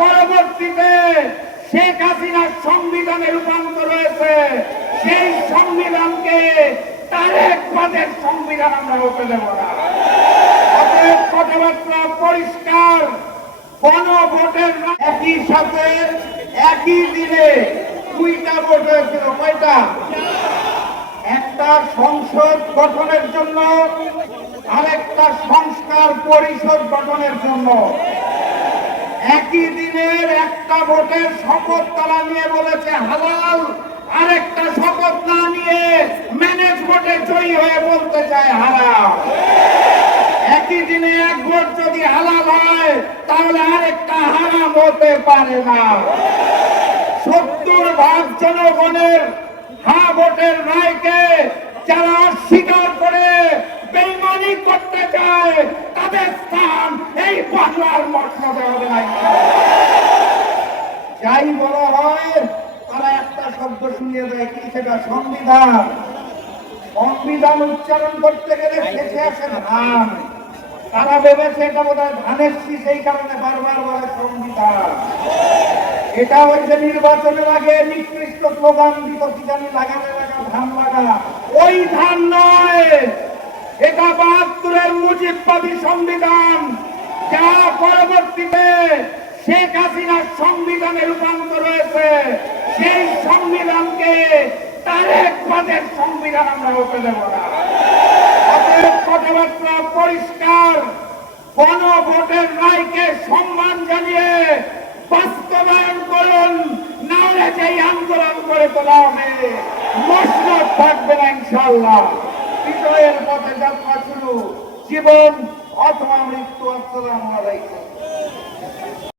পরবর্তীতে শেখ হাসিনার সংবিধানে রূপান্তর হয়েছে, সেই সংবিধানকে তারেক বাদের সংবিধান আমরা হতে দেব না। অতএব কথাবার্তা পরিষ্কার, গণভোটের একই সাথে একই দিনে দুইটা ভোট হয়েছিল। কয়টা? একটা সংসদ গঠনের জন্য, আরেকটা সংস্কার পরিষদ গঠনের জন্য। একই দিনের একটা ভোটের শপথ তারা নিয়ে বলেছে হালাল, আরেকটা শপথ না নিয়ে ম্যানেজ ভোটে জয়ী হয়ে বলতে চায় হারাম। একই দিনে এক ভোট যদি হালাল হয় তাহলে আরেকটা হারাম হতে পারে না। 70% জনগণের হ্যাঁ ভোটের রায়কে যারা অস্বীকার করে বেঈমানি করতে চায়, তাদের স্থান এই বাংলার মসনদে হবে না। যাই বলা হয় তারা একটা শব্দ শুনিয়ে দেয়, কি সেটা? সংবিধান। সংবিধান উচ্চারণ করতে গেলে শেষে আসে ধান। তারা ভেবেছে এটা বোধ হয় ধানের শীষ, এই কারণে বারবার বলে সংবিধান। এটা হয়েছে নির্বাচনের আগে নিকৃষ্ট স্লোগান দিত, কি জানি, লাগাতে লাগা ধান লাগা। ওই ধান নয়, এটা ৭২-এর মুজিববাদী সংবিধান, যা পরবর্তীতে শেখ হাসিনার সংবিধানে রূপান্তর হয়েছে। সেই সংবিধানকে তারেক বাদের সংবিধান আমরা হতে দেব না। অতএব কথাবার্তা পরিষ্কার, গণভোটের রায়কে সম্মান জানিয়ে বাস্তবায়ন করুন, না হলে যেই আন্দোলন করে তোলা হবে মসনদ থাকবে না ইনশাআল্লাহ। বিজয়ের পথে যাত্রা শুরু, জীবন অথবা মৃত্যু। আসসালামু আলাইকুম।